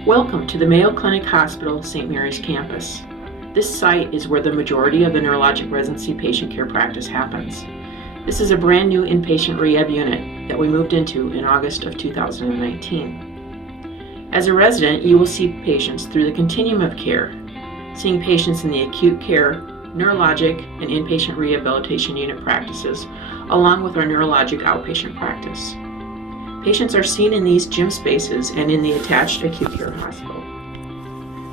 Welcome to the Mayo Clinic Hospital St. Mary's campus. This site is where the majority of the neurologic residency patient care practice happens. This is a brand new inpatient rehab unit that we moved into in August of 2019. As a resident, you will see patients through the continuum of care, seeing patients in the acute care, neurologic, and inpatient rehabilitation unit practices, along with our neurologic outpatient practice. Patients are seen in these gym spaces and in the attached acute care hospital.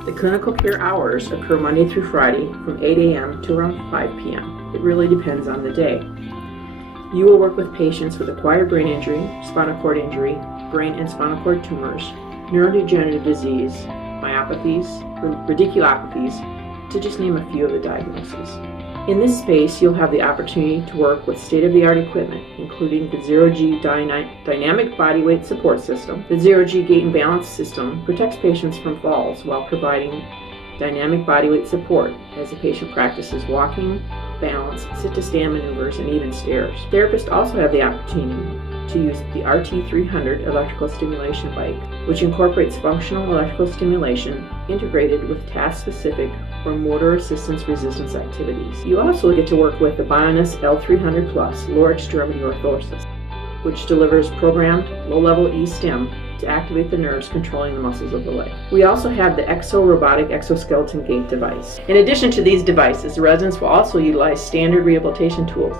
The clinical care hours occur Monday through Friday from 8 a.m. to around 5 p.m. It really depends on the day. You will work with patients with acquired brain injury, spinal cord injury, brain and spinal cord tumors, neurodegenerative disease, myopathies, radiculopathies, to just name a few of the diagnoses. In this space, you'll have the opportunity to work with state-of-the-art equipment, including the Zero-G Dynamic Body Weight Support System. The Zero-G Gait and Balance System protects patients from falls while providing dynamic body weight support as the patient practices walking, balance, sit-to-stand maneuvers, and even stairs. Therapists also have the opportunity to use the RT300 electrical stimulation bike, which incorporates functional electrical stimulation integrated with task-specific or motor assistance resistance activities. You also get to work with the Bionus L300 Plus lower extremity orthosis, which delivers programmed low-level E-stim to activate the nerves controlling the muscles of the leg. We also have the Exo robotic exoskeleton gait device. In addition to these devices, the residents will also utilize standard rehabilitation tools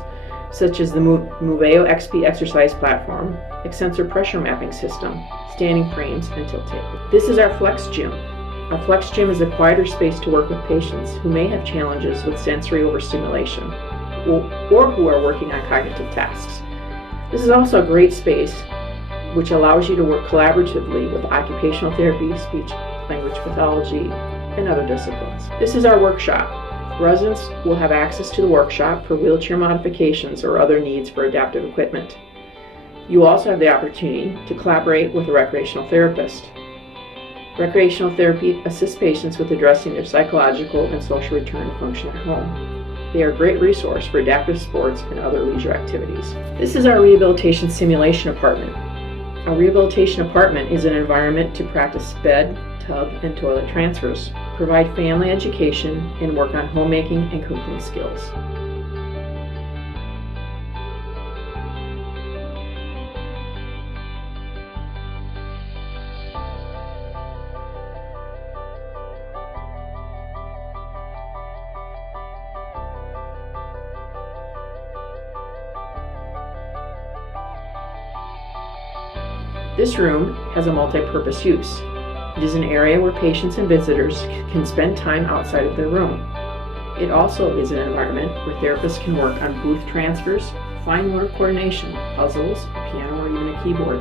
such as the Mayo XP exercise platform, extensor pressure mapping system, standing frames, and tilt table. This is our Flex Gym. Our Flex Gym is a quieter space to work with patients who may have challenges with sensory overstimulation or who are working on cognitive tasks. This is also a great space which allows you to work collaboratively with occupational therapy, speech, language pathology, and other disciplines. This is our workshop. Residents will have access to the workshop for wheelchair modifications or other needs for adaptive equipment. You will also have the opportunity to collaborate with a recreational therapist. Recreational therapy assists patients with addressing their psychological and social return to function at home. They are a great resource for adaptive sports and other leisure activities. This is our rehabilitation simulation apartment. A rehabilitation apartment is an environment to practice bed, tub, and toilet transfers, provide family education, and work on homemaking and cooking skills. This room has a multi-purpose use. It is an area where patients and visitors can spend time outside of their room. It also is an environment where therapists can work on booth transfers, fine motor coordination, puzzles, a piano, or even a keyboard.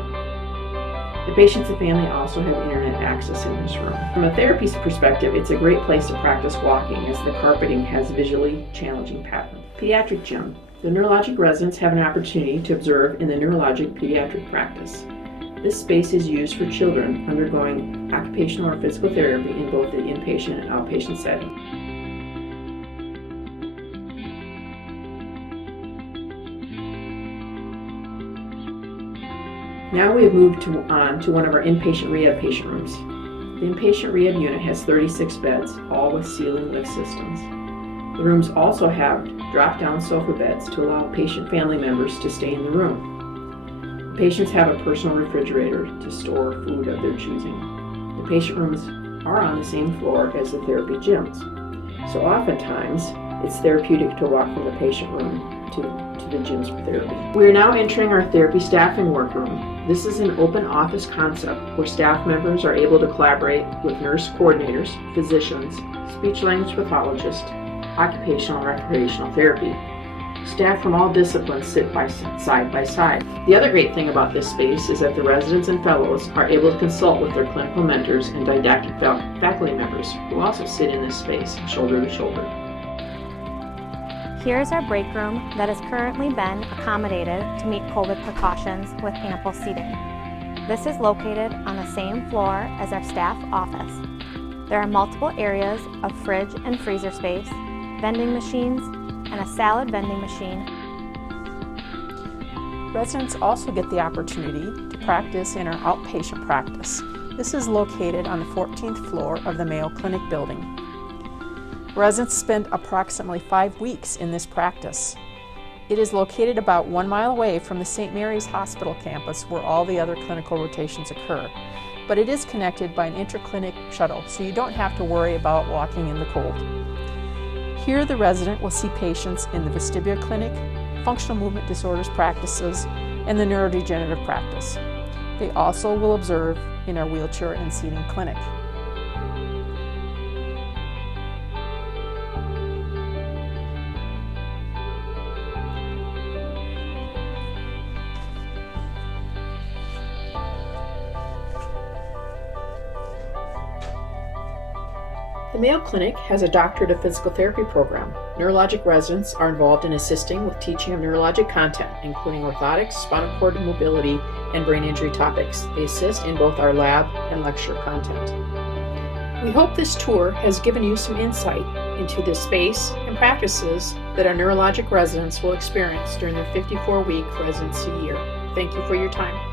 The patients and family also have internet access in this room. From a therapy's perspective, it's a great place to practice walking as the carpeting has visually challenging patterns. Pediatric gym. The neurologic residents have an opportunity to observe in the neurologic pediatric practice. This space is used for children undergoing occupational or physical therapy in both the inpatient and outpatient setting. Now we have moved on to one of our inpatient rehab patient rooms. The inpatient rehab unit has 36 beds, all with ceiling lift systems. The rooms also have drop-down sofa beds to allow patient family members to stay in the room. Patients have a personal refrigerator to store food of their choosing. The patient rooms are on the same floor as the therapy gyms, so oftentimes it's therapeutic to walk from the patient room to the gyms for therapy. We are now entering our therapy staffing workroom. This is an open office concept where staff members are able to collaborate with nurse coordinators, physicians, speech-language pathologists, occupational and recreational therapy. Staff from all disciplines sit side by side. The other great thing about this space is that the residents and fellows are able to consult with their clinical mentors and didactic faculty members who also sit in this space, shoulder to shoulder. Here's our break room that has currently been accommodated to meet COVID precautions with ample seating. This is located on the same floor as our staff office. There are multiple areas of fridge and freezer space, vending machines, and a salad vending machine. Residents also get the opportunity to practice in our outpatient practice. This is located on the 14th floor of the Mayo Clinic building. Residents spend approximately 5 weeks in this practice. It is located about 1 mile away from the St. Mary's Hospital campus where all the other clinical rotations occur, but it is connected by an intraclinic shuttle, so you don't have to worry about walking in the cold. Here the resident will see patients in the vestibular clinic, functional movement disorders practices, and the neurodegenerative practice. They also will observe in our wheelchair and seating clinic. The Mayo Clinic has a Doctorate of Physical Therapy program. Neurologic residents are involved in assisting with teaching of neurologic content, including orthotics, spinal cord mobility, and brain injury topics. They assist in both our lab and lecture content. We hope this tour has given you some insight into the space and practices that our neurologic residents will experience during their 54-week residency year. Thank you for your time.